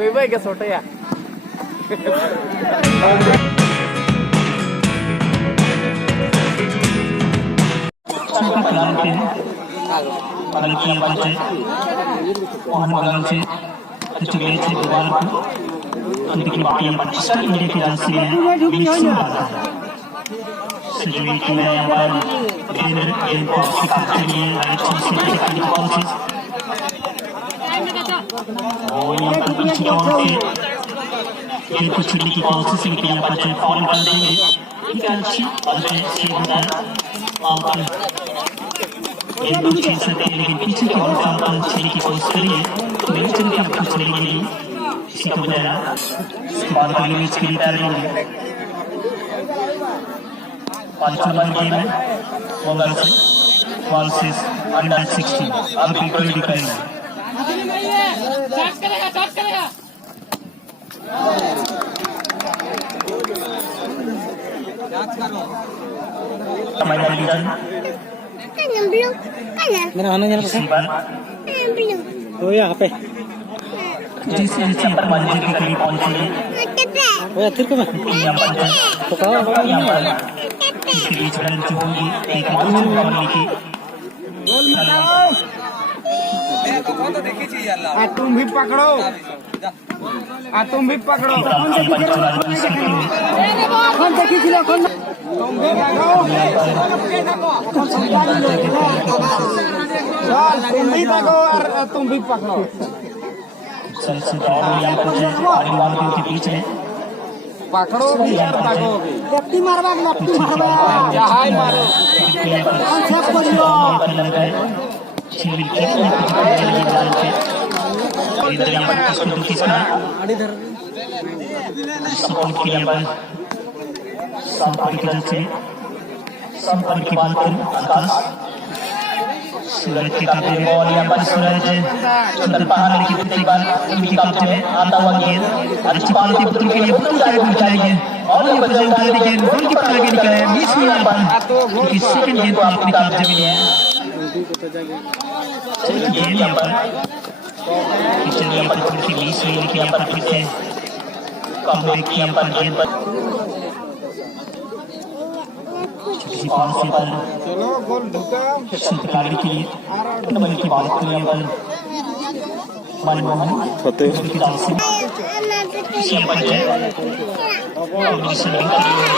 Baik ke soto ya. बल्कि बच्चे और बगल से चले थे बुधवार को तो देखिए पार्टी पाकिस्तान इंडिया की जर्सी में मिक्सिंग वाला सजवी की है यहाँ पर गेंद को शिकार के लिए अच्छी से टेक्निकल कोशिश और यहाँ पर पीछे कौन से गेंद को छूटने की कोशिश लेकिन यहाँ पर जो फॉल कर देंगे ठीक है अच्छी और से होता है और गेंद को छीन सकते हैं लेकिन पीछे की ओर पर छीनने की कोशिश करिए तो नहीं चल के आपको छीनने के लिए किसी को बताया उसके बाद अगले मैच के लिए तैयार होंगे 5 नंबर गेम है बंगाल से वर्सेस अंडर 16 आप बिल्कुल रेडी करेंगे हमारे reason belum ada Mana anunya apa? belum Oh ya, apa? जिससे पर मंजिल के करीब पहुंचे Oh ya, terus apa? yang pada Pokoknya yang pada इसके बीच रन जो होंगी एक अच्छी बॉल की तुम भी पकड़ो तुम भी पकड़ो तुम भी पकड़ो और तुम भी पकड़ो सबसे बॉल यहाँ पर परिवारों के बीच में पकड़ो भी यार पकड़ो भी Lefty marwak, lefty marwak. जहाज मारो Konsep kodiyo. शिविर के मैदान पे इधर यहाँ पर किसको तो किसका सपोर्ट किया पर संपर्क की तरफ से संपर्क की बात करूं आकाश सूरज के काफी बॉल यहाँ पर सूरज सुंदर पहाड़ की पिछली बार उनकी काफी में आता हुआ गेंद अच्छी पालती पुत्र के लिए पुत्र साइड में चलाएंगे और ये बजे उठा दी गेंद गोल की पकड़ के निकले मिस हुई यहाँ पर क्योंकि सेकंड गेंद को अपने कब्जे में लिया गेंद यहाँ पर पिछले यहाँ पर थोड़ी सी मिस हुई लेकिन यहाँ पर फिर से कम देखिए यहाँ पर गेंद पर छोटी सी पास यहाँ पर चलो गोल ढुका शूट करने के लिए नंबर की बात करें यहाँ पर मनमोहन की तरफ से यहाँ पर है और मिशन के लिए